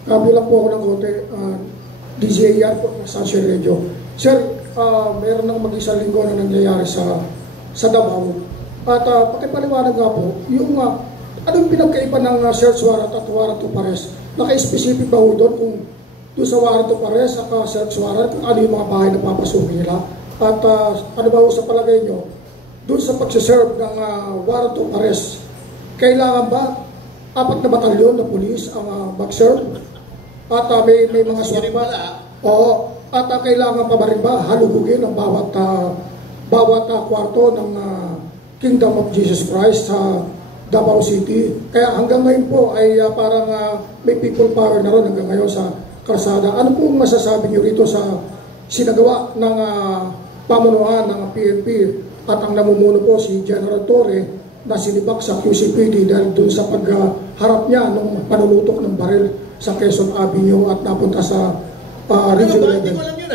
Kabilang po ako ng konti, DZAR po, Sunshine Radio. Sir, meron ng mag-isang linggo na nangyayari sa Davao. At pakipaliwanag nga po, yung anong pinagkaiba ng search warrant at warrant of arrest? Naka-specific ba ho doon kung doon sa warrant of arrest at search warrant, kung ano yung mga bahay na papasukin nila? At ano ba ho sa palagay nyo, doon sa pag-serve ng warrant of arrest, kailangan ba 4 na batalyon na pulis ang mag-serve? At may mga swat ba? Oo. At kailangan pa ba rin ba halugugin ang bawat kwarto ng Kingdom of Jesus Christ sa Davao City? Kaya hanggang ngayon po ay parang may people power na ron hanggang ngayon sa karsada. Ano po masasabi niyo rito sa sinagawa ng pamunuan ng PNP at ang namumuno po si General Torre na sinibak sa QCPD dahil dun sa pagharap niya ng panulutok ng baril sa Quezon Avenue at napunta sa Regional Level. Hindi ko alam yun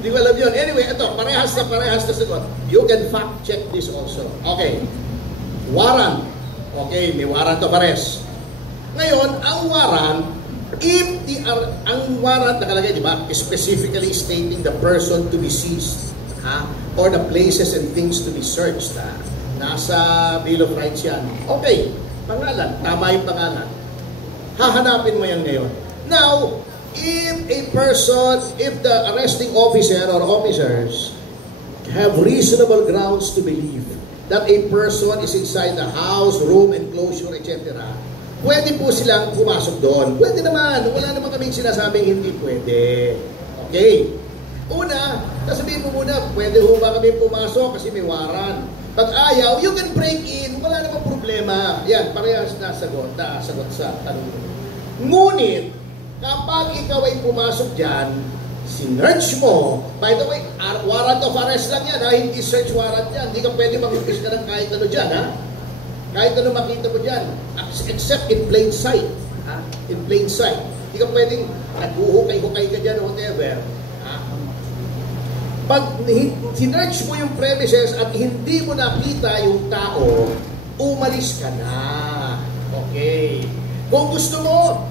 Hindi ko alam yun. Anyway, ito, parehas na sagot. You can fact check this also. Okay. Warrant. Okay, may warrant of arrest. Ngayon, ang warrant, ang warrant nakalagay, di ba, specifically stating the person to be seized, or the places and things to be searched. Nasa Bill of Rights yan. Okay, pangalan, tama yung pangalan. Hahanapin mo yan ngayon. Now, if the arresting officer or officers have reasonable grounds to believe that a person is inside the house, room, enclosure, etc., pwede po silang pumasok doon. Pwede naman. Wala naman kaming sinasabing hindi pwede. Okay. Una, sasabihin mo muna, pwede ho ba kami pumasok kasi may warrant. Pag ayaw, you can break in. Wala namang problema. Yan, parehas na sagot sa tanong. Ngunit, kapag ikaw ay pumasok dyan, sinerch mo, by the way, warrant of arrest lang yan, hindi search warrant yan. Hindi ka pwede mag-upis ka ng kahit ano dyan, Kahit ano makita mo dyan, except in plain sight. In plain sight. Hindi ka pwedeng naghuhukay-hukay ka dyan, whatever. Pag sinerch mo yung premises at hindi mo nakita yung tao, umalis ka na. Okay. Kung gusto mo,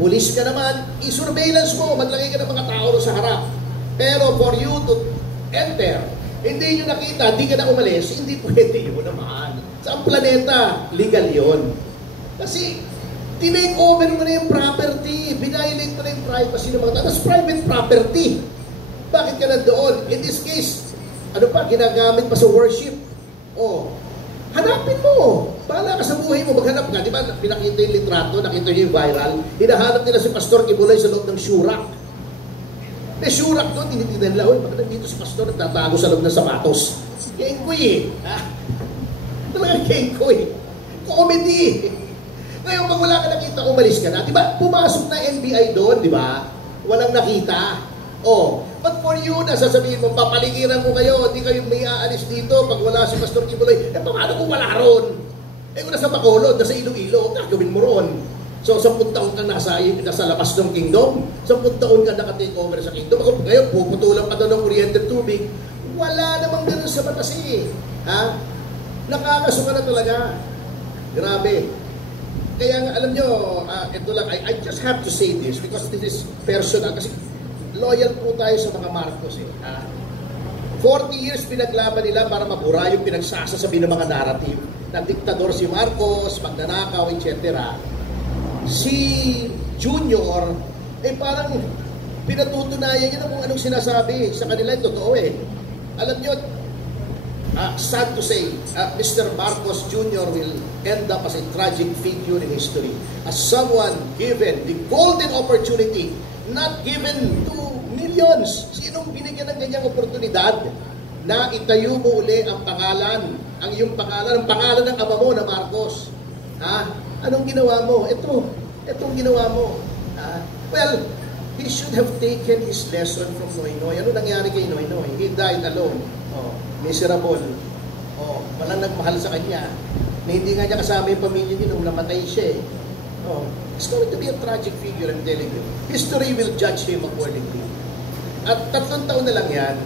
pulis ka naman, i-surveillance mo, maglagay ka ng mga tao sa harap. Pero for you to enter, hindi nyo nakita, hindi ka na umalis, hindi pwede yun naman. Sa planeta, legal yun. Kasi, tinake over mo na yung property, binayolate mo na yung privacy ng mga tao. That's private property. Bakit ka na doon? In this case, ano pa, ginagamit pa sa worship. Hanapin mo. Bahala ka sa buhay mo, maghanap ka. Di ba, pinakita yung litrato, nakita yung viral, hinahanap nila si Pastor Kibuloy sa loob ng Shurak. May Shurak doon, tinitignan nila, bakit nandito si Pastor nagtatago sa loob ng sapatos? Kengkoy Talagang kengkoy. Comedy Ngayon, pag wala ka nakita, umalis ka na. Di ba, pumasok na NBI doon, di ba? Walang nakita. But for you na sasabihin mo, papaligiran mo kayo, hindi kayo may aalis dito pag wala si Pastor Kibuloy. Paano kung wala ron? Kung nasa Bacolod, nasa Iloilo, gawin mo ron. So, 10 taon ka nasa labas ng kingdom, 10 taon ka naka-take over sa kingdom. Ako ngayon, puputulan pa daw ng kuryente tubig. Wala namang ganun sa batas Nakakaso ka na talaga. Grabe. Kaya nga, alam nyo, ito lang, I just have to say this because this is personal. Kasi loyal po tayo sa mga Marcos 40 years pinaglaban nila para mabura yung pinagsasasabi ng mga narrative na diktador si Marcos, magnanakaw, etc. Si Junior, parang pinatutunayan niya na kung anong sinasabi. Sa kanila yung totoo Alam nyo, sad to say, Mr. Marcos Jr. will end up as a tragic figure in history. As someone given the golden opportunity, not given to millions. Sinong binigyan ng ganyang oportunidad na itayo mo uli ang pangalan, ang iyong pangalan, ang pangalan ng ama mo na Marcos? Anong ginawa mo? Itong ginawa mo. Well, he should have taken his lesson from Noynoy. Ano nangyari kay Noynoy? He died alone. Miserable. Walang nagmahal sa kanya. Na hindi nga niya kasama yung pamilya niya nung namatay siya It's going to be a tragic figure, I'm telling you. History will judge him accordingly. At 3 taon na lang yan.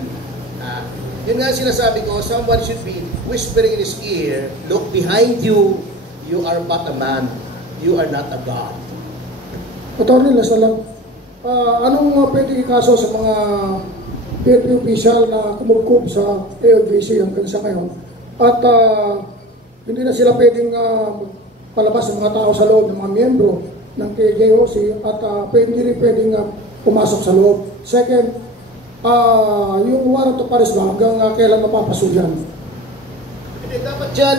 Yun nga sinasabi ko, someone should be whispering in his ear, look behind you, you are but a man. You are not a God. Attorney, last na lang. Anong pwedeng ikaso sa mga PNP official na kumugkob sa AOJC hanggang sa ngayon? At hindi na sila pwedeng palabas ng mga tao sa loob ng mga miyembro ng KJOC at hindi rin pwedeng pumasok sa loob. Second, yung warrant of arrest ba hanggang kailan mapapasuyan? Hindi, dapat dyan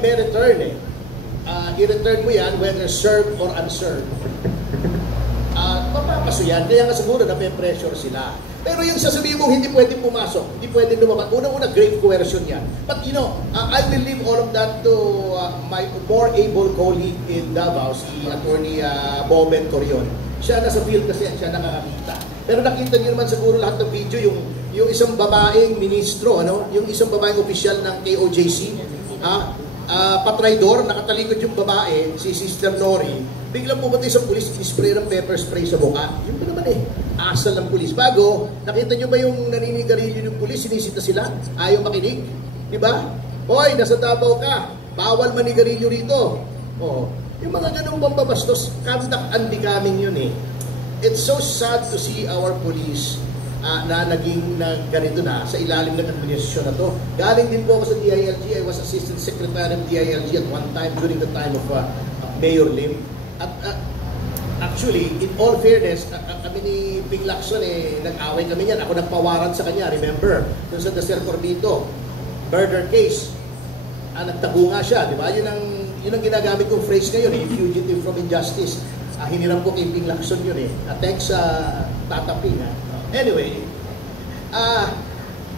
may return eh. I-return mo yan whether served or unserved. Mapapaso yan, kaya nga siguro na may pressure sila. Pero yung sasabihin mong hindi pwedeng pumasok, hindi pwedeng lumabas, unang-una grave coercion yan. But you know, I will leave all of that to my more able colleague in Davao, si Attorney Boben Torion. Siya nasa field kasi siya nakakakita. Pero nakita niyo naman siguro lahat ng video, yung isang babaeng ministro, yung isang babaeng opisyal ng KOJC, patraidor, nakatalikod yung babae, si Sister Nori, biglang pumunta sa pulis, spray ng pepper spray sa mukha. Yun ba naman asal ng pulis. Bago, nakita nyo ba yung naninigarilyo ng pulis, sinisita sila, ayaw makinig, di ba? Hoy, nasa Davao ka, bawal manigarilyo rito. Oh, yung mga ganung pambabastos, conduct unbecoming yun eh. It's so sad to see our police na naging ganito na sa ilalim ng administrasyon na to. Galing din po ako sa DILG. I was Assistant Secretary of DILG at one time during the time of Mayor Lim. At actually, in all fairness, kami ni Ping Lacson nag-away kami niyan. Ako nagpawaran sa kanya, remember? Doon sa Desel Corbito, murder case. Nagtago nga siya, di ba? Yun ang ginagamit kong phrase ngayon, fugitive from injustice. Hiniram ko kay Ping Lacson yun thanks sa Tata Ping. Anyway,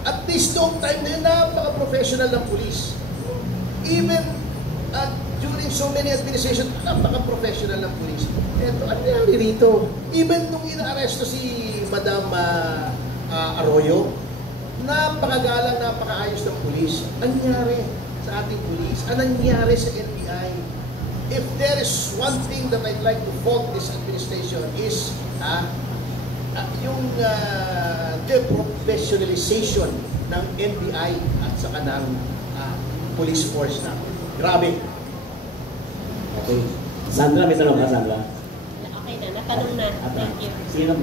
at this time na yun, napaka-professional ng police. Even during so many administrations, napaka-professional ng police. Eto, ano nangyari rito? Even nung ina-aresto si Madam Arroyo, napakagalang, napakaayos ng police. Ang nangyari sa ating police? Ang nangyari sa NBI? If there is one thing that I'd like to fault this administration is yung deprofessionalization ng NBI at saka ng police force na. Grabe. Okay. Sandra, may tanong ka, Sandra? Okay na, natanong na. Thank you. Sino?